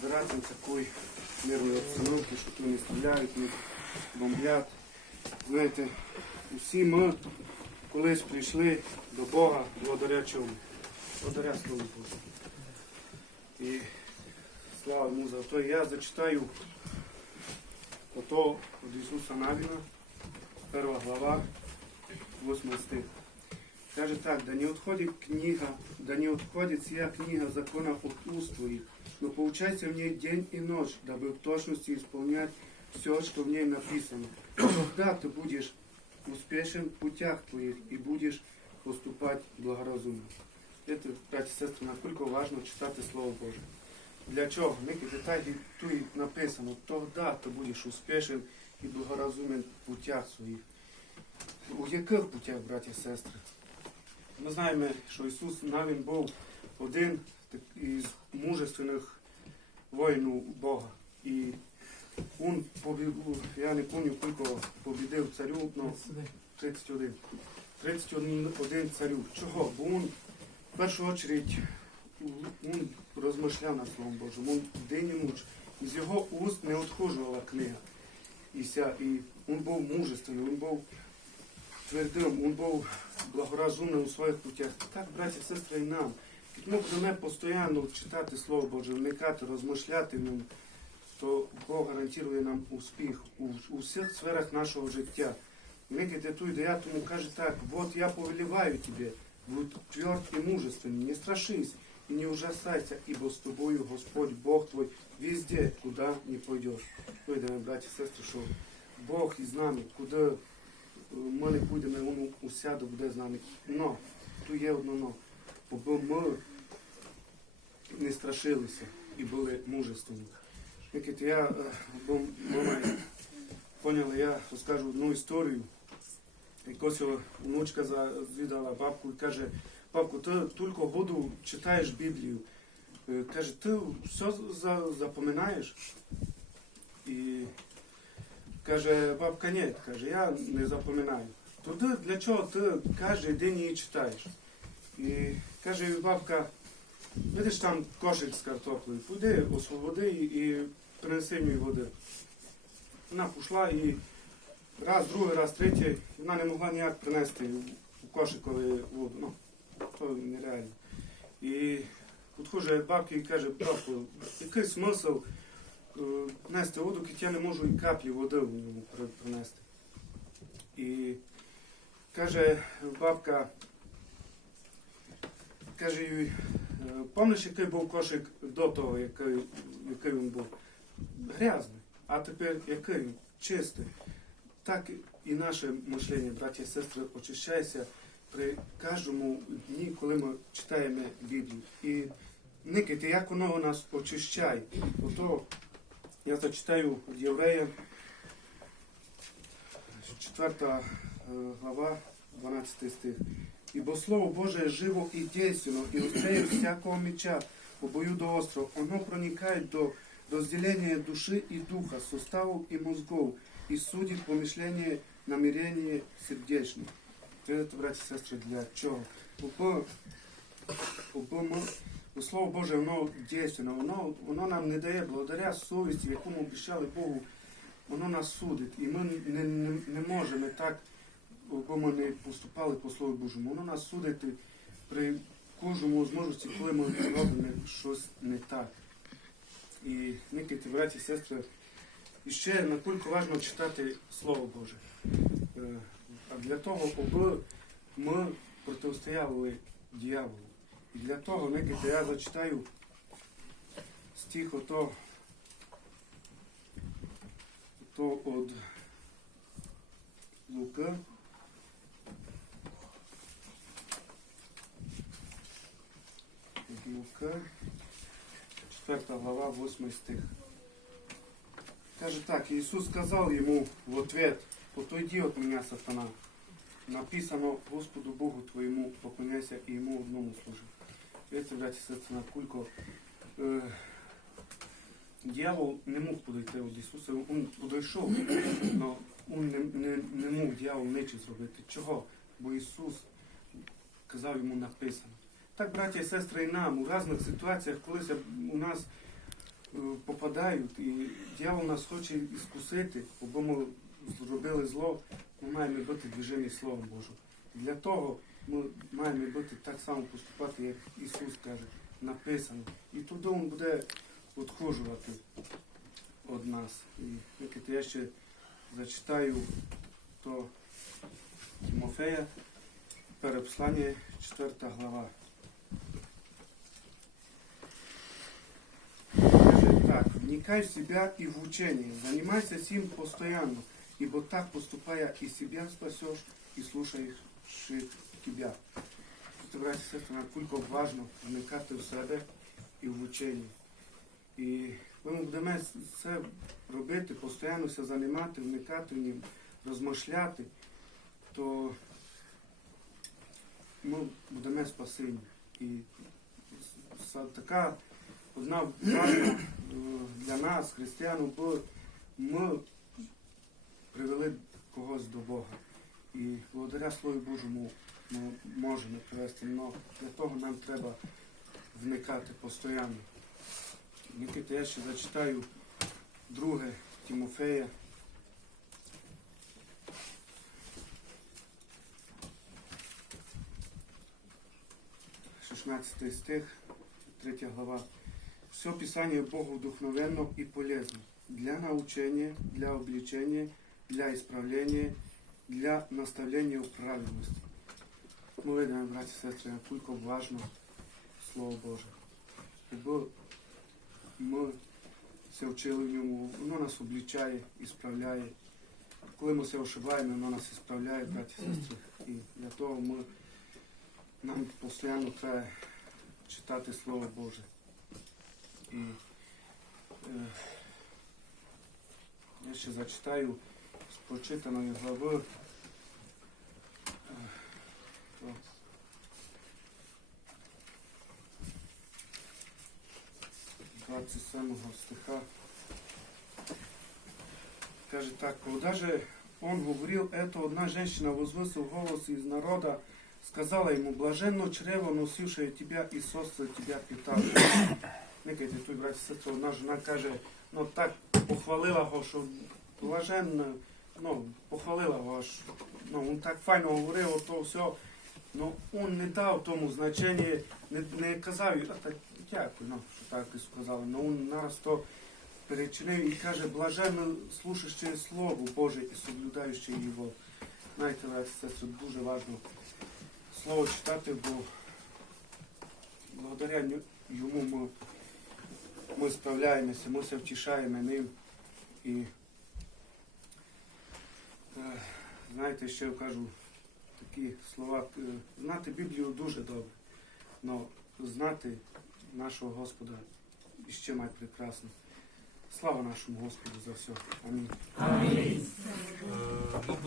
збиратися в такій мирної обстановці, що тут не стріляють, не бомблять. Знаєте, усі ми колись прийшли до Бога благодаря чому? Благодаря Слову Божому. І слава йому за то. Я зачитаю ото від Ісуса Навіна, перша глава, 8 стих. Каже так, да не отходит книга, да не отходит сия книга закона от уст твоих, но поучайся в ней день и ночь, дабы в точности исполнять все, что в ней написано. Тогда ты будешь успешен в путях твоих и будешь поступать благоразумно. Это, браті і сестри, наскільки важно читати Слово Боже. Для чого? Ники деталі тут написано, тогда ти будеш успішен і благоразумен в путях своїх. У яких путях, браті і сестри? Ми знаємо, що Ісус навіть був один із мужественних воїнів Бога. І Він побів, я не пам'ятаю, скільки побідив царю, ну, 31. 31 царю. Чого? Бо він в першу чергу він розмишляв над Словом Божим, він день і ніч. З його уст не відхожувала книга. І, він був мужественний, він був твердим, він був благоразумним у своїх путях. Так, браті сестри, і нам. Ми будемо постійно читати Слово Боже, вникати, розмишляти в ньому, то Бог гарантує нам успіх у, у всіх сферах нашого життя. Тут, де я тому каже так, вот я повелеваю тебе, будь тверд и мужественный, не страшись и не ужасайся, ибо с тобою Господь Бог твой везде, куда не пойдешь. Видимо, браті сестри, що Бог із нами, куди е, ми не будемо, Він усяде буде з нами. Но, тут є одно но. Ми не страшилися і були мужественні. Викайте, я, е, бо мама поняла, я розкажу одну історію. Якось внучка за- звідала бабку і каже, бабку, ти тільки буду читаєш Біблію. Е, Каже, ти все за- запам'ятаєш? І каже, бабка, ні, каже, я не запам'ятаю. Туди для чого ти кожен день її читаєш? І каже бабка, видиш там кошик з картоплею, піди, освободи і принеси мені води. Вона пішла і раз, другий, раз, третій, вона не могла ніяк принести у кошикові воду. Ну, то нереально. І підходить бабки і каже, бабку, який смисл е, нести воду, коли я не можу і каплі води принести. І каже бабка, каже їй, е, пам'ятаєш, який був кошик до того, який, який він був? Грязний. А тепер який він? Чистий. Так і наше мишлення, браті і сестри, очищається при кожному дні, коли ми читаємо Біблію. І никайте, як воно нас очищає. Ото я зачитаю від Єврея, 4 е, глава, 12 стих. Ибо Слово Божие живо и действенно, и острее всякого меча, обоюдоостро. Оно проникает до разделения души и духа, суставов и мозгов, и судит помышление, намерение сердечное. Это, братья и сестры, для чого? Бо, бо ми, бо Слово Боже, воно дійсно, воно, воно нам не дає благодаря совісті, яку ми обіцяли Богу, воно нас судить. І ми не, не, не можемо так, бо ми не поступали по Слову Божому. Воно нас судить при кожному зможності, коли ми робимо щось не так. І никайте, браті сестри, і ще наскільки важливо читати Слово Боже. А для того, аби ми протистояли дьяволу. І для того, никайте, я зачитаю стих ото, ото від Лука. Лука, 4 глава, 8 стих. Каже так, Ісус сказав йому в ответ, «Отойди от меня, сатана. Написано Господу Богу твоєму поклоняйся і йому одному служи. Видите, браті і сестри, наскільки е, дьявол не мог подойти від Ісуса, він подійшов, але він не, не, не мог дьявол нічого зробити. Чого? Бо Ісус казав йому написано. Так, браті і сестри, і нам у різних ситуаціях, колись у нас е, попадають, і дьявол нас хоче іскусити, бо ми зробили зло, ми маємо бути движені Словом Божим. Для того ми маємо бути так само поступати, як Ісус каже, написано. І туди Він буде відхожувати від нас. І як я ще зачитаю то Тимофея, перепослання, 4 глава. Каже так, вникай в себя и в учение, занимайся сим постоянно, ибо так поступая и себя спасешь, и слушаешь тебя. Тут, браті і сестри, наскільки вникати в себе і в учення. І ми будемо це робити, постійно займати, вникати в нім, розмишляти, то ми будемо спасені. І така одна е, для нас, християн, бо ми привели когось до Бога. І благодаря Слову Божому ми можемо привести. Але для того нам треба вникати постійно. Нікіта, я ще зачитаю друге Тимофея. Шістнадцятий стих, третя глава. Все Писание Богу вдохновенно и полезно для научения, для обличения, для исправления, для наставления в правильности. Ми видимо, браті і сестри, наскільки важно Слово Боже. Бо ми все вчили в ньому, воно нас облічає і справляє. Коли ми все ошибаємо, воно нас і справляє, браті і сестри. І для того ми, нам постійно треба читати Слово Боже. І е, я ще зачитаю з прочитаної глави. е, то 27 стиха. Каже так, когда же он говорил это, одна женщина возвысил голос из народа, сказала ему, блаженно чрево, носившее тебя і состра тебя питавшее. Никайте тут, браті і сестри, одна жена каже, ну так похвалила його, що блаженно, ну, похвалила його, аж, ну, він так файно говорив, ото все. Ну, він не дав тому значення, не, не казав, а так дякую, ну, що так і сказали. Ну, він нараз то перечинив і каже, блаженно слушаючи Слово Боже і соблюдаючи його. Знаєте, браті і дуже важливо слово читати, бо благодаря йому ми, ми справляємося, ми все втішаємо ним. І е, знаєте, ще я кажу такі слова. е, Знати Біблію дуже добре, але знати нашого Господа іще май прекрасно. Слава нашому Господу за все. Амінь. Е, ну,